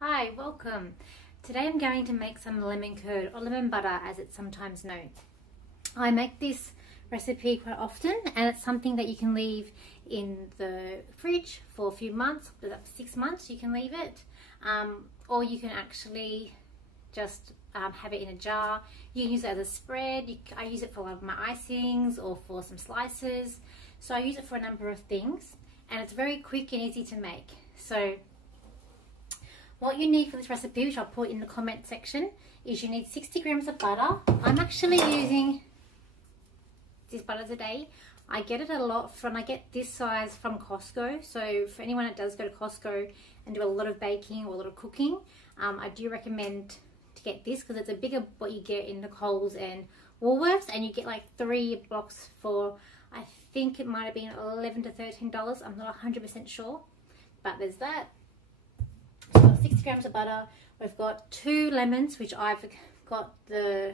Hi, welcome. Today I'm going to make some lemon curd or lemon butter as it's sometimes known. I make this recipe quite often and it's something that you can leave in the fridge for a few months, up to 6 months you can leave it, or you can actually just have it in a jar. You can use it as a spread. I use it for one of my icings or for some slices, so I use it for a number of things and it's very quick and easy to make. So what you need for this recipe, which I'll put in the comment section, is you need 60 grams of butter. I'm actually using this butter today. I get it a lot I get this size from Costco. So for anyone that does go to Costco and do a lot of baking or a lot of cooking, I do recommend to get this because it's a bigger what you get in the Coles and Woolworths, and you get like 3 blocks for, I think it might have been $11 to $13. I'm not 100% sure, but there's that. So we've got 60 grams of butter. We've got 2 lemons, which I've got the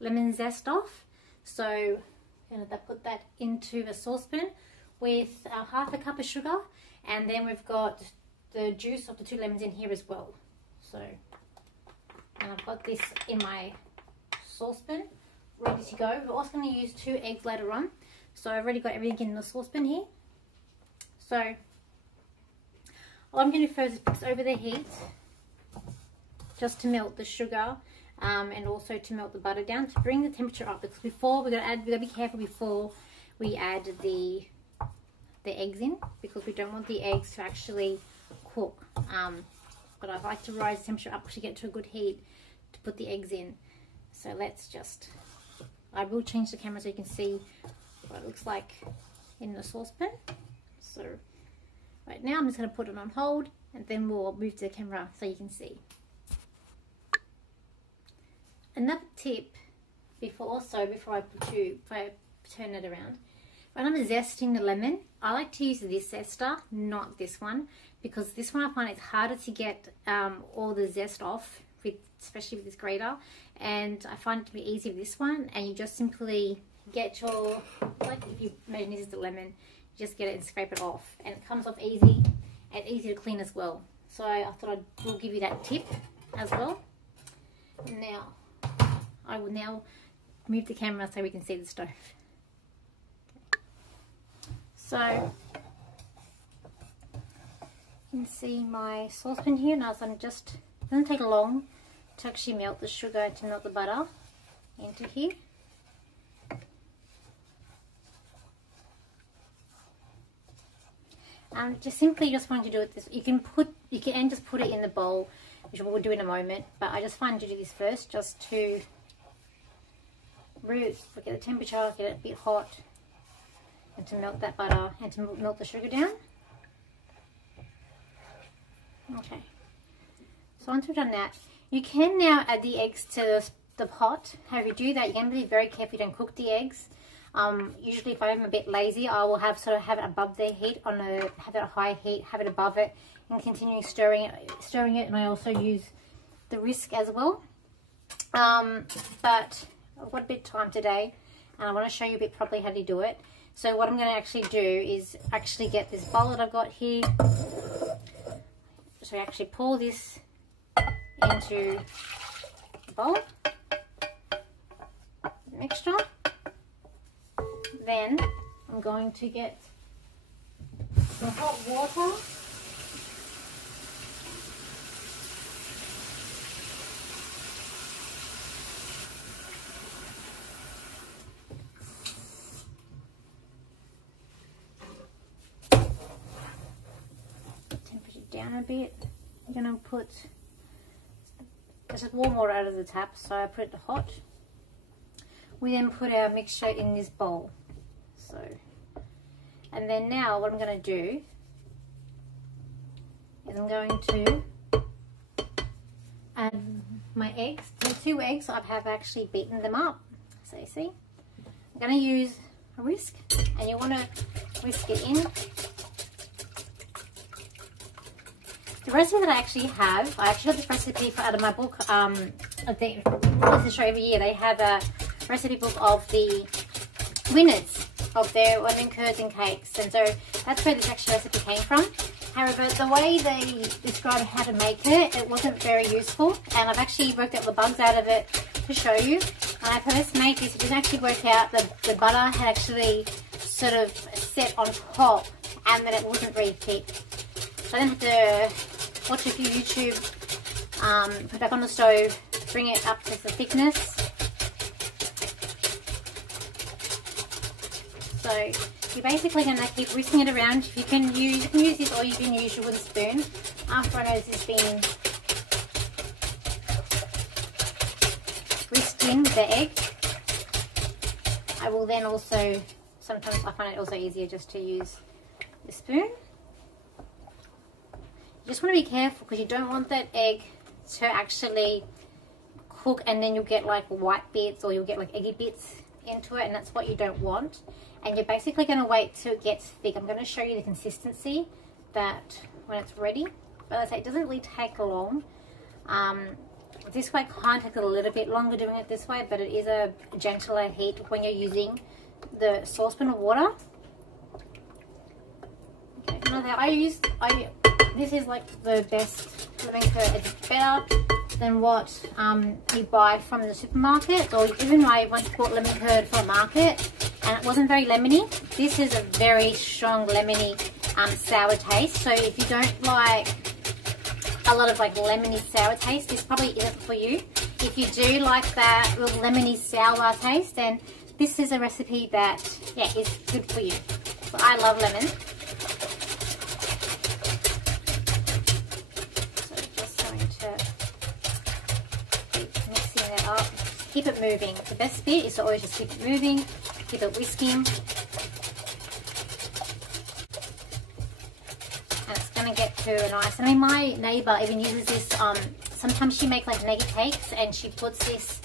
lemon zest off. So I'm going to put that into a saucepan with half a cup of sugar, and then we've got the juice of the 2 lemons in here as well. So, and I've got this in my saucepan ready to go. We're also going to use 2 eggs later on. So I've already got everything in the saucepan here. So all I'm going to do first is put this over the heat just to melt the sugar and also to melt the butter down to bring the temperature up, because before we're going to be careful before we add the eggs in, because we don't want the eggs to actually cook. But I like to rise the temperature up to get to a good heat to put the eggs in. So let's just, I will change the camera so you can see what it looks like in the saucepan. So right now I'm just going to put it on hold and then we'll move to the camera so you can see. Another tip before I turn it around, when I'm zesting the lemon, I like to use this zester, not this one, because this one I find it's harder to get all the zest off, especially with this grater, and I find it to be easier with this one. And you just simply get your, like if you imagine this is the lemon, just get it and scrape it off, and it comes off easy and easy to clean as well. So I thought I will give you that tip as well. Now I will now move the camera so we can see the stove. So you can see my saucepan here. Now I'm just, it doesn't take long to actually melt the sugar, to melt the butter into here. Just want to do it this. You can just put it in the bowl, which we'll do in a moment. But I just find to do this first, just to get the temperature, get it a bit hot, and to melt that butter and to melt the sugar down. Okay. So once we've done that, you can now add the eggs to the pot. However you do that, you're going to be very careful you don't cook the eggs. Usually if I'm a bit lazy, I will have it above the heat, have it at high heat, have it above it, and continue stirring it. And I also use the whisk as well. But I've got a bit of time today, and I want to show you a bit properly how to do it. So what I'm going to actually do is actually get this bowl that I've got here. So I actually pour this into the bowl, mixture. Then I'm going to get some hot water. Temperature down a bit. I'm going to put, this is warm water out of the tap, so I put it to hot. We then put our mixture in this bowl. So, and then now what I'm going to do is I'm going to add my eggs. The 2 eggs, I have actually beaten them up. So you see, I'm going to use a whisk, and you want to whisk it in. The recipe that I actually have, I actually got this recipe out of my book. I think I show every year. They have a recipe book of the winners of their lemon curds and cakes, and so that's where this actual recipe came from. However, the way they described how to make it, it wasn't very useful, and I've actually worked out the bugs out of it to show you. When I first made this, it didn't actually work out. The butter had actually sort of set on top, and then it wasn't very thick. So I then had to watch a few YouTube, put it back on the stove, bring it up to the thickness. So you're basically going to keep whisking it around. You can use this, or you can use your wooden spoon. After I know this has been whisked in with the egg, I will then also, sometimes I find it also easier just to use the spoon. You just want to be careful because you don't want that egg to actually cook and then you'll get like white bits, or you'll get like eggy bits into it, and that's what you don't want. And you're basically going to wait till it gets thick. I'm going to show you the consistency that when it's ready. But as I say, it doesn't really take long. This way kind of takes a little bit longer doing it this way, but it is a gentler heat when you're using the saucepan of water. Okay, this is like the best lemon curd. It's better than what you buy from the supermarket, or even I once bought lemon curd from a market and it wasn't very lemony. This is a very strong lemony sour taste, so if you don't like a lot of like lemony sour taste, this probably isn't for you. If you do like that real lemony sour taste, then this is a recipe that, yeah, is good for you. So I love lemon. Up. Keep it moving. The best bit is to always just keep it moving, keep it whisking, and it's going to get to a nice. I mean, my neighbour even uses this. Sometimes she makes like nugget cakes, and she puts this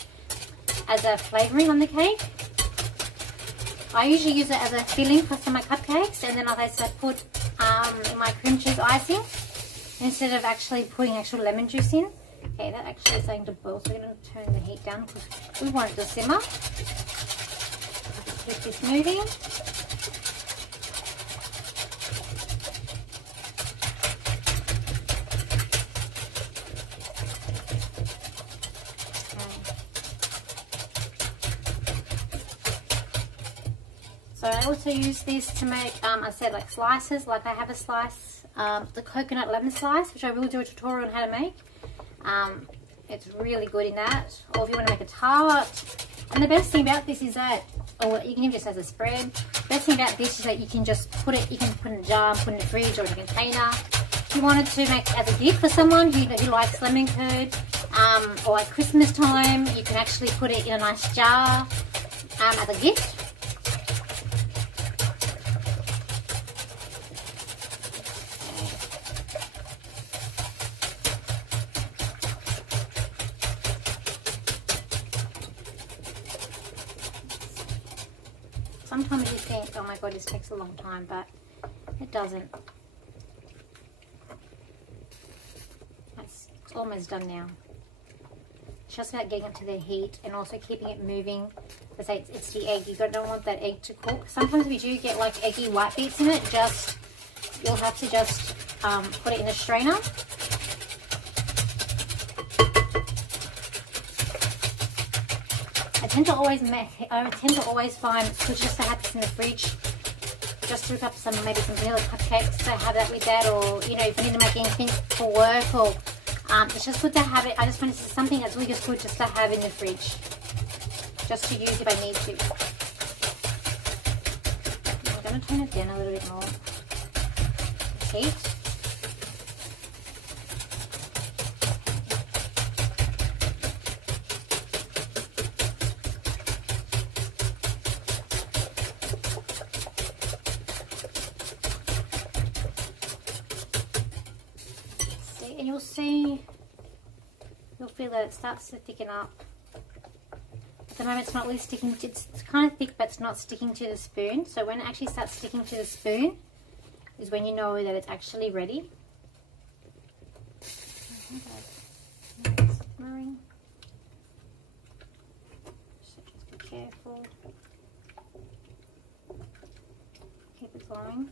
as a flavouring on the cake. I usually use it as a filling for some of my cupcakes, and then I put in my cream cheese icing instead of actually putting actual lemon juice in. Okay, that actually is starting to boil, so we're going to turn the heat down because we want it to simmer. Just keep this moving. So I also use this to make, I said, like slices. Like I have a slice, the coconut lemon slice, which I will do a tutorial on how to make. It's really good in that. Or if you want to make a tart. And the best thing about this is that, or you can even just as a spread. The best thing about this is that you can just put it, you can put it in a jar, put it in the fridge or in a container. If you wanted to make as a gift for someone who likes lemon curd, or at Christmas time, you can actually put it in a nice jar as a gift. Sometimes you think, oh my god, this takes a long time, but it doesn't. It's almost done now. It's just about getting it to the heat and also keeping it moving. As I say, it's the egg. You don't want that egg to cook. Sometimes if you do get like eggy white bits in it, you'll have to just put it in a strainer. I tend to always find it's good just to have this in the fridge, just to whip up maybe some vanilla cupcakes to have that with that, or you know, if you need to make anything for work, or it's just good to have it. I just find this is something that's really just good just to have in the fridge, just to use if I need to. I'm going to turn it down a little bit more. Heat. And you'll feel that it starts to thicken up. At the moment it's not really sticking, it's kind of thick but it's not sticking to the spoon. So when it actually starts sticking to the spoon is when you know that it's actually ready. Simmering. So just be careful. flowing.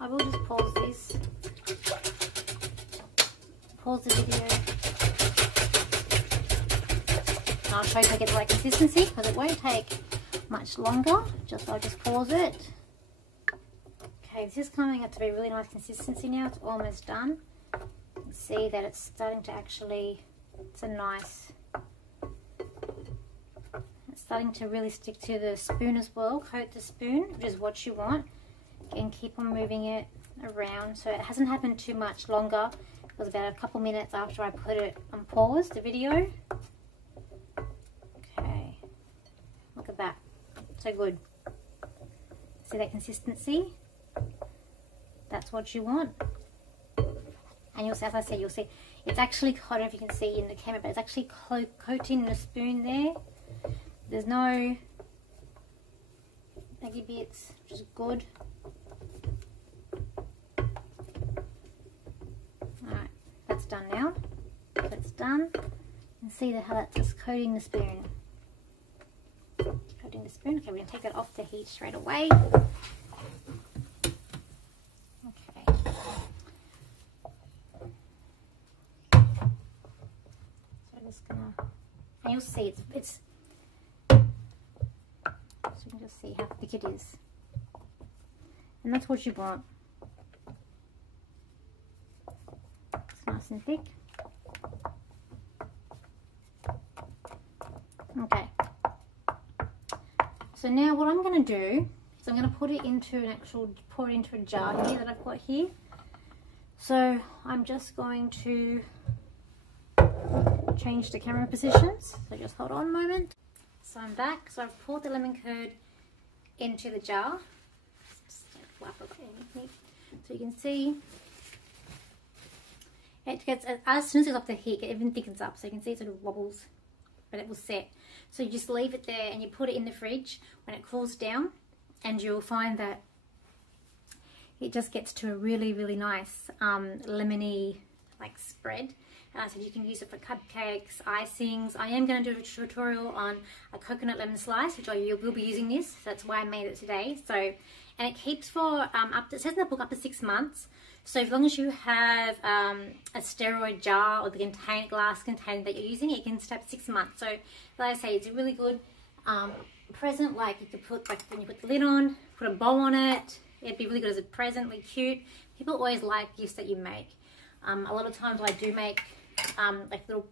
I will just pause this, pause the video, and I'll show you how to get the right consistency, because it won't take much longer. I'll just pause it. Okay, this is coming up to be a really nice consistency now. It's almost done. You can see that it's starting to actually, it's a nice, it's starting to really stick to the spoon as well. Coat the spoon, which is what you want, and keep on moving it around. So it hasn't happened too much longer. It was about a couple minutes after I put it on pause, the video. Okay, look at that, so good. See that consistency? That's what you want. And you'll see, as I said, you'll see it's actually, I don't know if you can see in the camera, but it's actually coating the spoon there. There's no eggy bits, which is good. Alright, that's done now. That's done. And see how that's just coating the spoon. Coating the spoon. Okay, we're going to take that off the heat straight away. And you'll see it's so you can just see how thick it is, and that's what you want. It's nice and thick. Okay, so now what I'm going to do is I'm going to put it into an pour it into a jar here that I've got here. So I'm just going to change the camera positions, so just hold on a moment. So I'm back. So I've poured the lemon curd into the jar. Just wipe it anything. So you can see it gets, as soon as it's off the heat, it even thickens up. So you can see it sort of wobbles, but it will set. So you just leave it there and you put it in the fridge when it cools down, and you'll find that it just gets to a really, really nice lemony like spread. And I said you can use it for cupcakes, icings. I am going to do a tutorial on a coconut lemon slice, which I will be using this. So that's why I made it today. So, and it keeps for up to, it says in the book, up to 6 months. So as long as you have a steroid jar or the glass container that you're using, it can stay up to 6 months. So like I say, it's a really good present. Like you could put, like when you put the lid on, put a bow on it. It'd be really good as a present, really cute. People always like gifts that you make. A lot of times I do make like little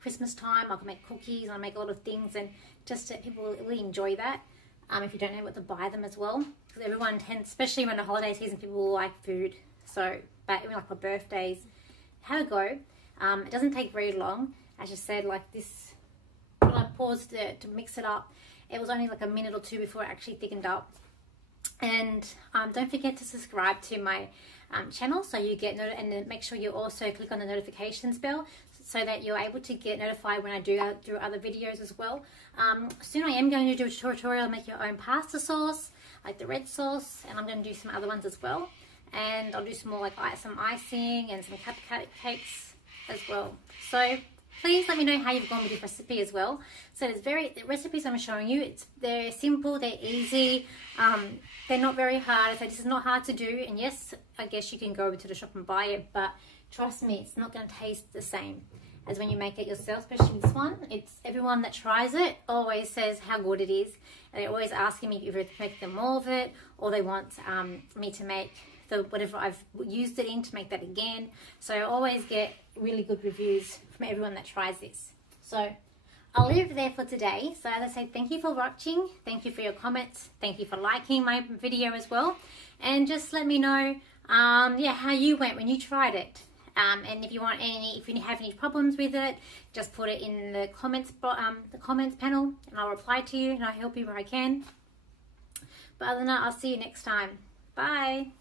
Christmas time, I can make cookies, I make a lot of things, and just people really enjoy that. If you don't know what to buy them as well, because everyone tends, especially when the holiday season, people like food. So, but even like for birthdays, have a go. It doesn't take very long. As I said, like this, when I paused to mix it up, it was only like a minute or two before it actually thickened up. And don't forget to subscribe to my channel so you get and then make sure you also click on the notifications bell so that you're able to get notified when I do other videos as well. Soon I am going to do a tutorial on make your own pasta sauce, like the red sauce, and I'm going to do some other ones as well. And I'll do some more like some icing and some cupcakes as well. So please let me know how you've gone with your recipe as well. So the recipes I'm showing you, they're simple, they're easy, they're not very hard. So this is not hard to do, and yes, I guess you can go over to the shop and buy it, but trust me, it's not going to taste the same as when you make it yourself, especially this one. It's everyone that tries it always says how good it is, and they're always asking me if I make them more of it, or they want me to make whatever I've used it in to make that again. So I always get really good reviews from everyone that tries this. So I'll leave it there for today. So as I say, thank you for watching, thank you for your comments, thank you for liking my video as well, and just let me know yeah, how you went when you tried it. And if you have any problems with it, just put it in the comments panel, and I'll reply to you and I'll help you where I can. But other than that, I'll see you next time. Bye.